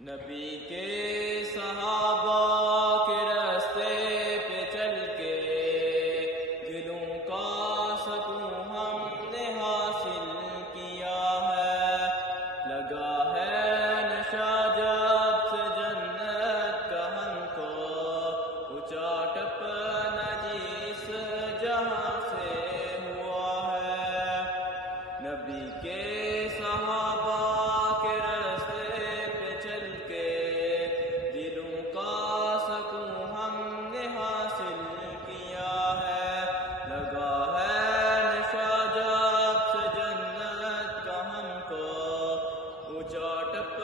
نبی کے صحابہ کے راستے پہ چل کے دلوں کا سکون ہم نے حاصل کیا ہے۔ لگا ہے نشہ جب سے جنت کا ہم کو، اونچا ٹپنا جس جہاں سے ہوا ہے۔ نبی کے صحابہ کے راستے پہ چل کے دلوں کا سکون ہم نے حاصل کیا ہے۔ لگا ہے نشہ جب سے جنت کا ہم کو، اونچا ٹپ